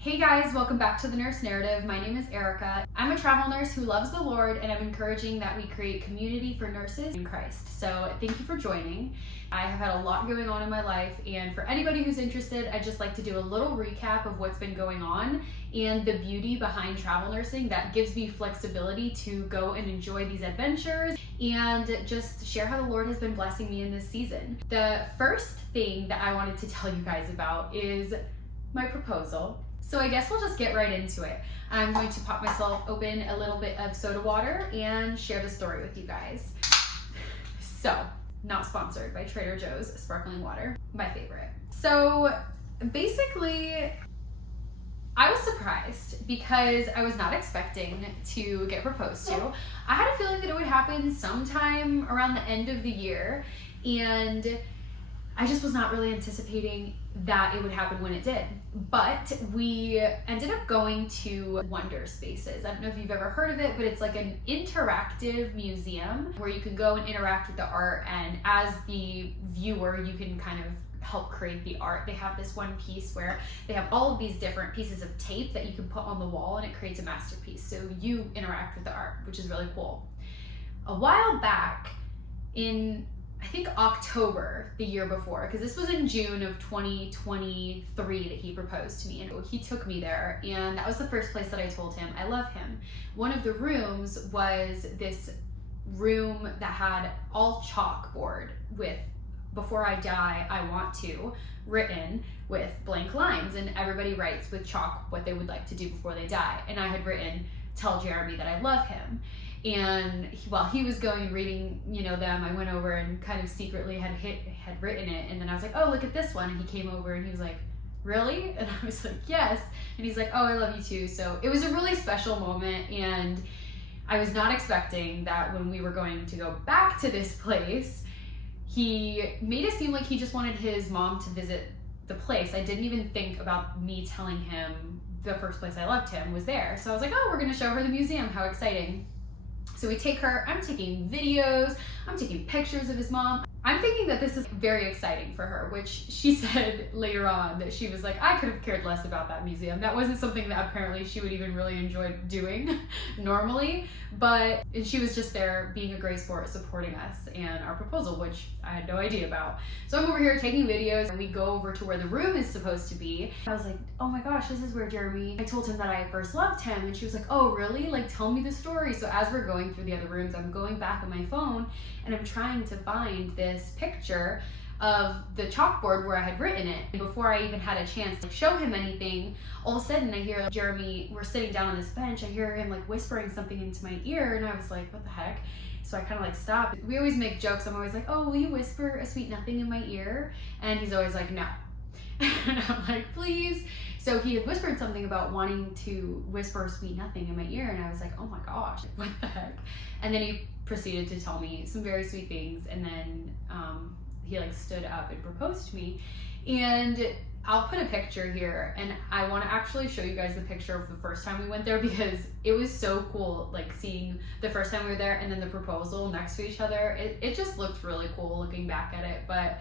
Hey guys, welcome back to the Nurse Narrative. My name is Erica. I'm a travel nurse who loves the Lord, and I'm encouraging that we create community for nurses in Christ. So thank you for joining. I have had a lot going on in my life, and for anybody who's interested, I'd just like to do a little recap of what's been going on and the beauty behind travel nursing that gives me flexibility to go and enjoy these adventures and just share how the Lord has been blessing me in this season. The first thing that I wanted to tell you guys about is my proposal. So I guess we'll just get right into it. I'm going to pop myself open a little bit of soda water and share the story with you guys. So, not sponsored by Trader Joe's sparkling water, my favorite. So basically, I was surprised because I was not expecting to get proposed to. I had a feeling that it would happen sometime around the end of the year, and I just was not really anticipating that it would happen when it did. But we ended up going to Wonder Spaces. I don't know if you've ever heard of it, but it's like an interactive museum where you can go and interact with the art, and as the viewer, you can kind of help create the art. They have this one piece where they have all of these different pieces of tape that you can put on the wall, and it creates a masterpiece. So you interact with the art, which is really cool. A while back, in I think October the year before, because this was in June of 2023 that he proposed to me, and he took me there, and that was the first place that I told him I love him. One of the rooms was this room that had all chalkboard with "Before I die, I want to" written with blank lines, and everybody writes with chalk what they would like to do before they die. And I had written, "Tell Jeremy that I love him." And while he was going and reading, them, I went over and kind of secretly had written it. And then I was like, "Oh, look at this one." And he came over and he was like, "Really?" And I was like, "Yes." And he's like, "Oh, I love you too." So it was a really special moment, and I was not expecting that when we were going to go back to this place, he made it seem like he just wanted his mom to visit the place. I didn't even think about me telling him the first place I loved him was there. So I was like, "Oh, we're gonna show her the museum. How exciting." So we take her, I'm taking videos, I'm taking pictures of his mom. I'm thinking that this is very exciting for her, which she said later on that she was like, "I could have cared less about that museum." That wasn't something that apparently she would even really enjoy doing normally, but she was just there being a great sport, supporting us and our proposal, which I had no idea about. So I'm over here taking videos, and we go over to where the room is supposed to be. I was like, "Oh my gosh, this is where Jeremy," I told him that I first loved him, and she was like, "Oh really? Like, tell me the story." So as we're going through the other rooms, I'm going back on my phone and I'm trying to find this picture of the chalkboard where I had written it. And before I even had a chance to show him anything, all of a sudden I hear Jeremy, we're sitting down on this bench, I hear him like whispering something into my ear, and I was like, "What the heck?" So I kind of like stopped. We always make jokes. I'm always like, "Oh, will you whisper a sweet nothing in my ear?" And he's always like, "No." And I'm like, "Please." So he had whispered something about wanting to whisper sweet nothing in my ear, and I was like, "Oh my gosh, what the heck?" And then he proceeded to tell me some very sweet things, and then he like stood up and proposed to me. And I'll put a picture here, and I want to actually show you guys the picture of the first time we went there, because it was so cool, like seeing the first time we were there and then the proposal next to each other. It just looked really cool looking back at it. But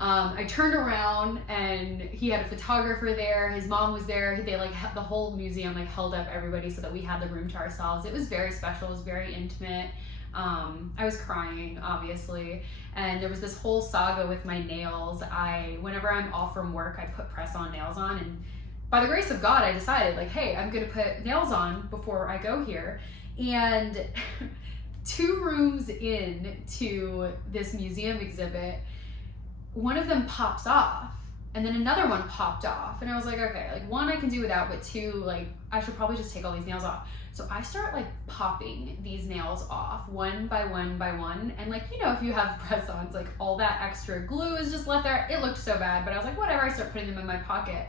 I turned around and he had a photographer there, his mom was there, they like the whole museum like held up everybody so that we had the room to ourselves. It was very special, it was very intimate. I was crying, obviously, and there was this whole saga with my nails. Whenever I'm off from work, I put press-on nails on, and by the grace of God, I decided like, hey, I'm gonna put nails on before I go here. And 2 rooms in to this museum exhibit, one of them pops off, and then another one popped off, and I was like, okay, like 1 I can do without, but 2, like I should probably just take all these nails off. So I start like popping these nails off one by one by one, and like, if you have press-ons, like all that extra glue is just left there. It looked so bad, but I was like, whatever. I start putting them in my pocket.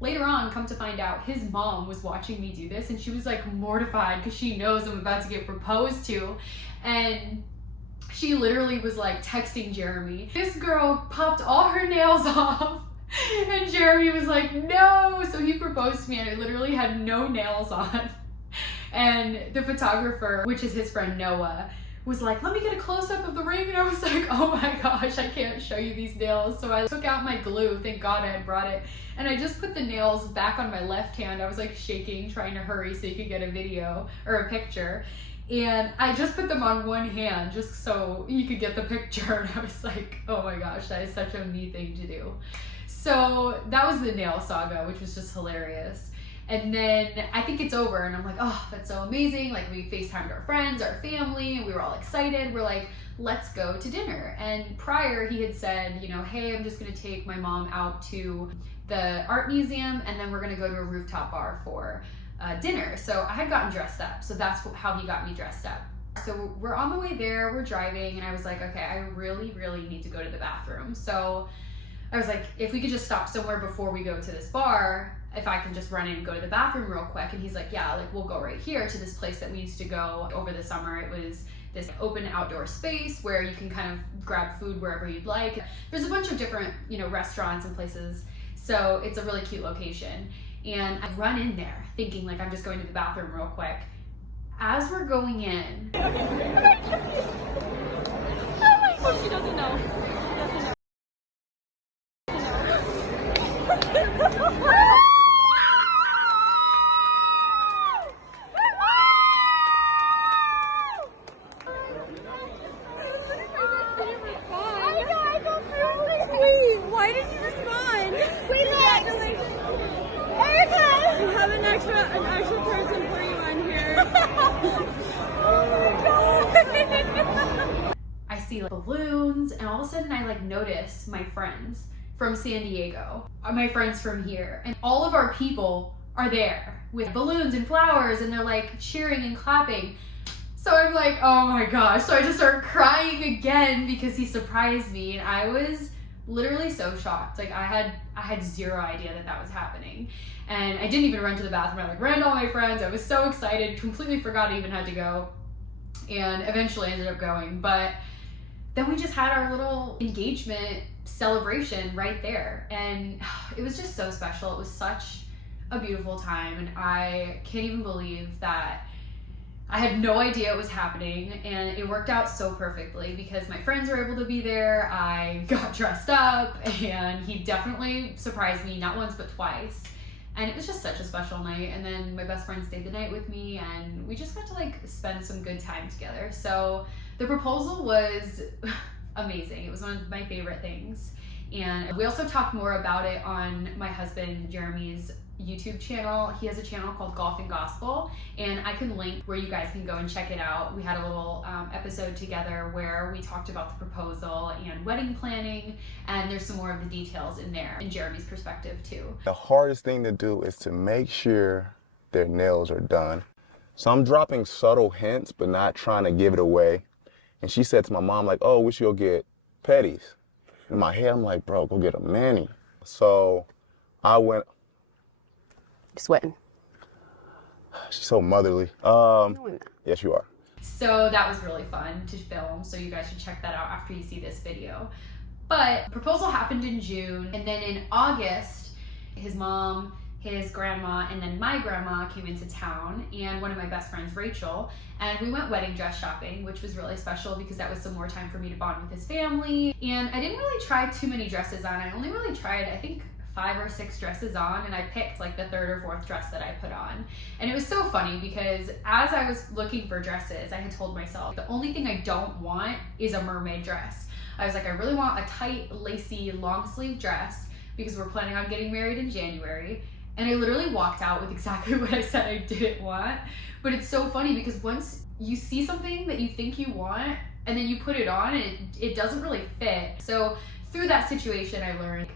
Later on, come to find out, his mom was watching me do this, and she was like mortified because she knows I'm about to get proposed to, and she literally was like texting Jeremy, "This girl popped all her nails off." And Jeremy was like, "No." So he proposed to me, and I literally had no nails on. And the photographer, which is his friend Noah, was like, let me get a close-up of the ring, and I was like, oh my gosh, I can't show you these nails. So I took out my glue, thank God I had brought it, and I just put the nails back on my left hand. I was like shaking, trying to hurry so you could get a video or a picture, and I just put them on one hand just so you could get the picture, and I was like, oh my gosh, that is such a me thing to do. So that was the nail saga, which was just hilarious. And then I think it's over, and I'm like, oh, that's so amazing. Like, we FaceTimed our friends, our family, and we were all excited. We're like, let's go to dinner. And prior, he had said, you know, hey, I'm just gonna take my mom out to the art museum, and then we're gonna go to a rooftop bar for dinner. So I had gotten dressed up. So that's how he got me dressed up. So we're on the way there, we're driving, and I was like, okay, I really, really need to go to the bathroom. So I was like, if we could just stop somewhere before we go to this bar, if I can just run in and go to the bathroom real quick. And he's like, yeah, like we'll go right here to this place that we used to go over the summer. It was this open outdoor space where you can kind of grab food wherever you'd like. There's a bunch of different, you know, restaurants and places. So it's a really cute location. And I run in there thinking like I'm just going to the bathroom real quick. As we're going in. Oh my God, she doesn't know. Why didn't you respond? Wait, Erica! We have an extra person for you on here. Oh my God! I see like balloons, and all of a sudden I like notice my friends from San Diego, my friends from here, and all of our people are there with balloons and flowers, and they're like cheering and clapping. So I'm like, oh my gosh. So I just start crying again because he surprised me, and I was literally so shocked. Like I had zero idea that that was happening, and I didn't even run to the bathroom. I like ran to all my friends. I was so excited, completely forgot I even had to go, and eventually ended up going. But then we just had our little engagement celebration right there, and it was just so special. It was such a beautiful time, and I can't even believe that I had no idea it was happening, and it worked out so perfectly because my friends were able to be there. I got dressed up, and he definitely surprised me, not once but twice. And it was just such a special night. And then my best friend stayed the night with me, and we just got to like spend some good time together. So the proposal was amazing. It was one of my favorite things. And we also talked more about it on my husband Jeremy's YouTube channel. He has a channel called Golf and Gospel, and I can link where you guys can go and check it out. We had a little episode together where we talked about the proposal and wedding planning, and there's some more of the details in there in Jeremy's perspective too. The hardest thing to do is to make sure their nails are done. So I'm dropping subtle hints but not trying to give it away. And she said to my mom like, oh, we should go get petties. In my head I'm like, bro, go get a mani. So I went. Sweating. She's so motherly. Yes, you are. So that was really fun to film, so you guys should check that out after you see this video. But proposal happened in June, and then in August, his mom, his grandma, and then my grandma came into town, and one of my best friends, Rachel, and we went wedding dress shopping, which was really special because that was some more time for me to bond with his family. And I didn't really try too many dresses on. I only really tried, I think, 5 or 6 dresses on, and I picked like the 3rd or 4th dress that I put on. And it was so funny because as I was looking for dresses, I had told myself the only thing I don't want is a mermaid dress. I was like, I really want a tight, lacy, long sleeve dress because we're planning on getting married in January. And I literally walked out with exactly what I said I didn't want. But it's so funny because once you see something that you think you want and then you put it on, and it doesn't really fit. So through that situation, I learned,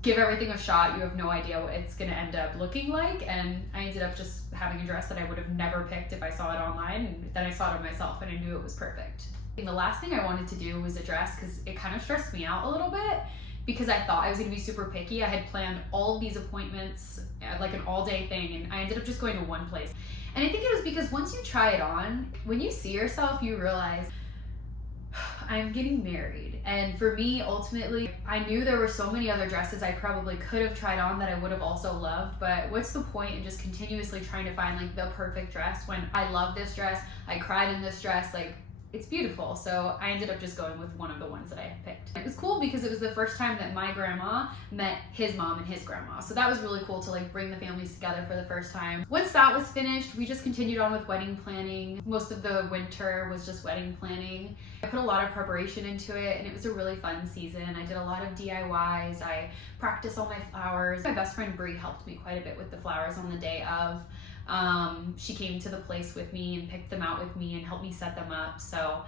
give everything a shot. You have no idea what it's gonna end up looking like. And I ended up just having a dress that I would have never picked if I saw it online, and then I saw it on myself and I knew it was perfect. And the last thing I wanted to do was a dress because it kind of stressed me out a little bit because I thought I was gonna be super picky. I had planned all of these appointments, like an all-day thing, and I ended up just going to one place. And I think it was because once you try it on, when you see yourself, you realize, I'm getting married. And for me, ultimately, I knew there were so many other dresses I probably could have tried on that I would have also loved, but what's the point in just continuously trying to find like the perfect dress when I love this dress, I cried in this dress, like it's beautiful. So I ended up just going with one of the ones that I had picked. It was cool because it was the first time that my grandma met his mom and his grandma. So that was really cool to like bring the families together for the first time. Once that was finished, we just continued on with wedding planning. Most of the winter was just wedding planning. I put a lot of preparation into it and it was a really fun season. I did a lot of DIYs. I practiced all my flowers. My best friend Bree helped me quite a bit with the flowers on the day of. She came to the place with me and picked them out with me and helped me set them up. So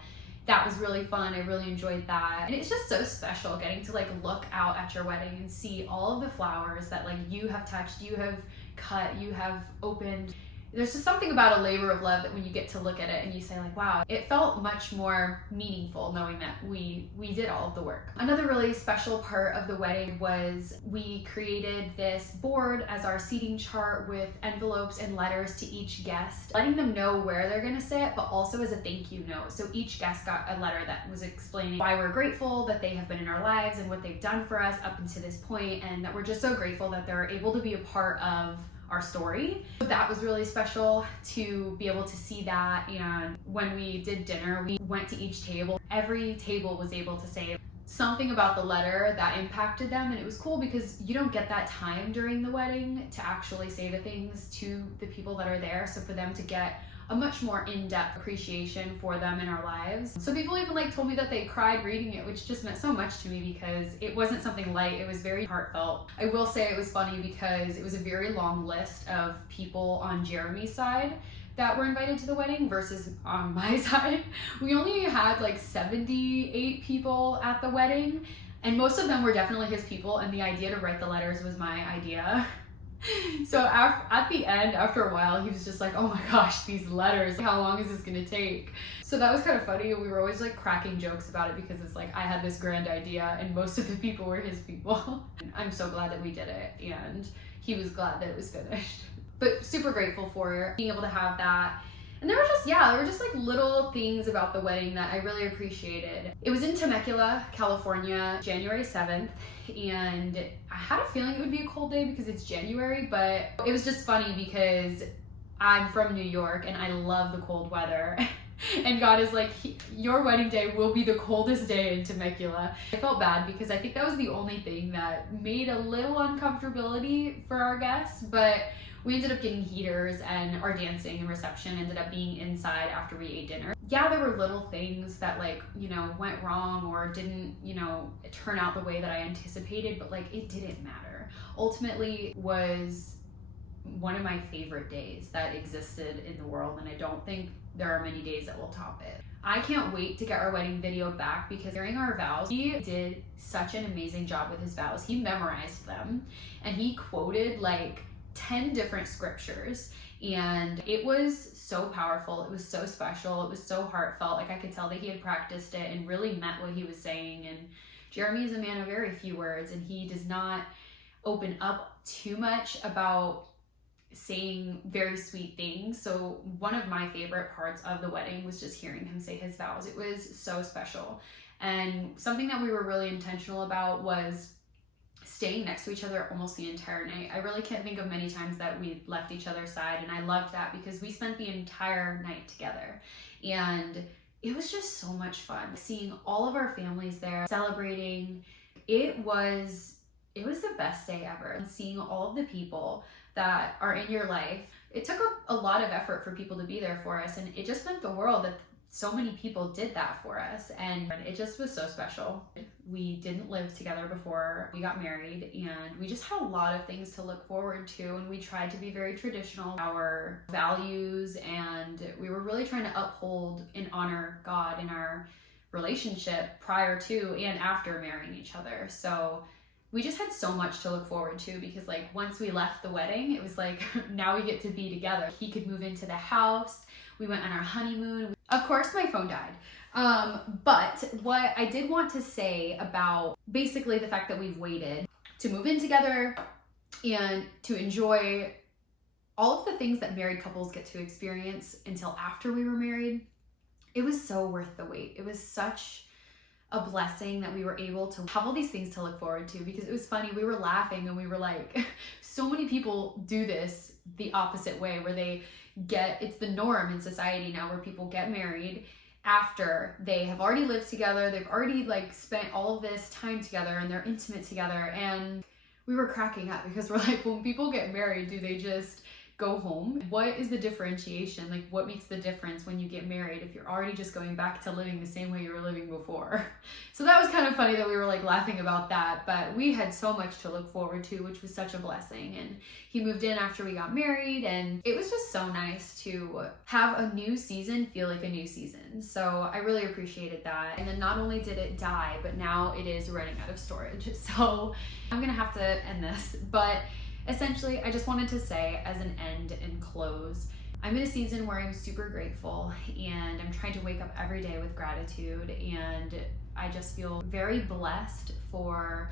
that was really fun. I really enjoyed that. And it's just so special getting to like look out at your wedding and see all of the flowers that like you have touched, you have cut, you have opened. There's just something about a labor of love that when you get to look at it and you say like, wow, it felt much more meaningful knowing that we did all of the work. Another really special part of the wedding was we created this board as our seating chart with envelopes and letters to each guest, letting them know where they're gonna sit, but also as a thank you note. So each guest got a letter that was explaining why we're grateful that they have been in our lives and what they've done for us up until this point, and that we're just so grateful that they're able to be a part of our story. So that was really special to be able to see that. And when we did dinner, we went to each table. Every table was able to say something about the letter that impacted them, and it was cool because you don't get that time during the wedding to actually say the things to the people that are there. So for them to get a much more in-depth appreciation for them in our lives. So people even like told me that they cried reading it, which just meant so much to me because it wasn't something light, it was very heartfelt. I will say it was funny because it was a very long list of people on Jeremy's side that were invited to the wedding versus on my side. We only had like 78 people at the wedding, and most of them were definitely his people, and the idea to write the letters was my idea. So at the end, after a while, he was just like, oh my gosh, these letters, how long is this gonna take? So that was kind of funny. We were always like cracking jokes about it because it's like I had this grand idea and most of the people were his people. I'm so glad that we did it and he was glad that it was finished. But super grateful for being able to have that. And there were just like little things about the wedding that I really appreciated. It was in Temecula, California, January 7th, and I had a feeling it would be a cold day because it's January, but it was just funny because I'm from New York and I love the cold weather. And God is like, your wedding day will be the coldest day in Temecula. I felt bad because I think that was the only thing that made a little uncomfortability for our guests, but we ended up getting heaters and our dancing and reception ended up being inside after we ate dinner. Yeah, there were little things that like, went wrong or didn't, turn out the way that I anticipated, but like it didn't matter. Ultimately was one of my favorite days that existed in the world, and I don't think there are many days that will top it. I can't wait to get our wedding video back because during our vows, he did such an amazing job with his vows. He memorized them and he quoted like 10 different scriptures, and it was so powerful. It was so special. It was so heartfelt. Like I could tell that he had practiced it and really meant what he was saying. And Jeremy is a man of very few words, and he does not open up too much about saying very sweet things. So one of my favorite parts of the wedding was just hearing him say his vows. It was so special. And something that we were really intentional about was staying next to each other almost the entire night. I really can't think of many times that we left each other's side, and I loved that because we spent the entire night together. And it was just so much fun seeing all of our families there celebrating. It was the best day ever. And seeing all of the people that are in your life, it took a lot of effort for people to be there for us, and it just meant the world that so many people did that for us, and it just was so special. We didn't live together before we got married, and we just had a lot of things to look forward to, and we tried to be very traditional, our values, and we were really trying to uphold and honor God in our relationship prior to and after marrying each other. So we just had so much to look forward to because like once we left the wedding, it was like now we get to be together. He could move into the house. We went on our honeymoon. Of course, my phone died. But what I did want to say about basically the fact that we've waited to move in together and to enjoy all of the things that married couples get to experience until after we were married, it was so worth the wait. It was such a blessing that we were able to have all these things to look forward to, because it was funny. We were laughing and we were like, so many people do this the opposite way where it's the norm in society now where people get married after they have already lived together, they've already like spent all of this time together and they're intimate together. And we were cracking up because we're like, when people get married, do they just go home? What is the differentiation? Like, what makes the difference when you get married if you're already just going back to living the same way you were living before? So that was kind of funny that we were like laughing about that, but we had so much to look forward to, which was such a blessing. And he moved in after we got married, and it was just so nice to have a new season feel like a new season. So I really appreciated that. And then not only did it die, but now it is running out of storage. So I'm gonna have to end this, but essentially, I just wanted to say as an end and close, I'm in a season where I'm super grateful and I'm trying to wake up every day with gratitude, and I just feel very blessed for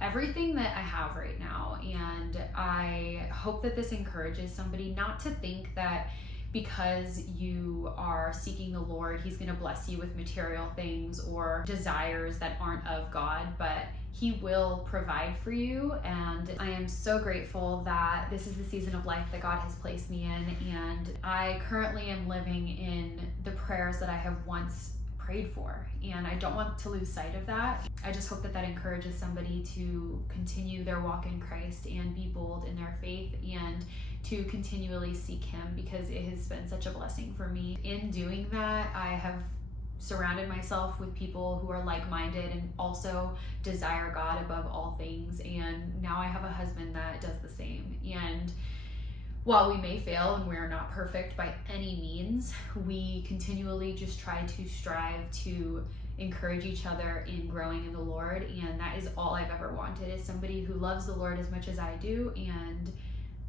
everything that I have right now. And I hope that this encourages somebody not to think that because you are seeking the Lord, He's gonna bless you with material things or desires that aren't of God, but He will provide for you. And I am so grateful that this is the season of life that God has placed me in. And I currently am living in the prayers that I have once prayed for. And I don't want to lose sight of that. I just hope that that encourages somebody to continue their walk in Christ and be bold in their faith and to continually seek Him, because it has been such a blessing for me. In doing that, I have surrounded myself with people who are like-minded and also desire God above all things. And now I have a husband that does the same. And while we may fail and we're not perfect by any means, we continually just try to strive to encourage each other in growing in the Lord. And that is all I've ever wanted, is somebody who loves the Lord as much as I do. And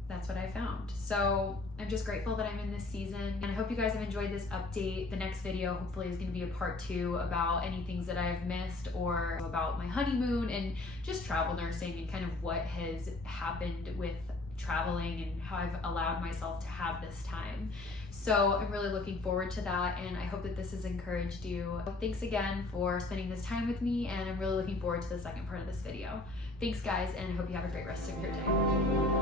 that's what I found. So I'm just grateful that I'm in this season, and I hope you guys have enjoyed this update. The next video hopefully is going to be a part 2 about any things that I've missed, or about my honeymoon and just travel nursing and kind of what has happened with traveling and how I've allowed myself to have this time. So I'm really looking forward to that, and I hope that this has encouraged you. Thanks again for spending this time with me, and I'm really looking forward to the second part of this video. Thanks guys, and I hope you have a great rest of your day.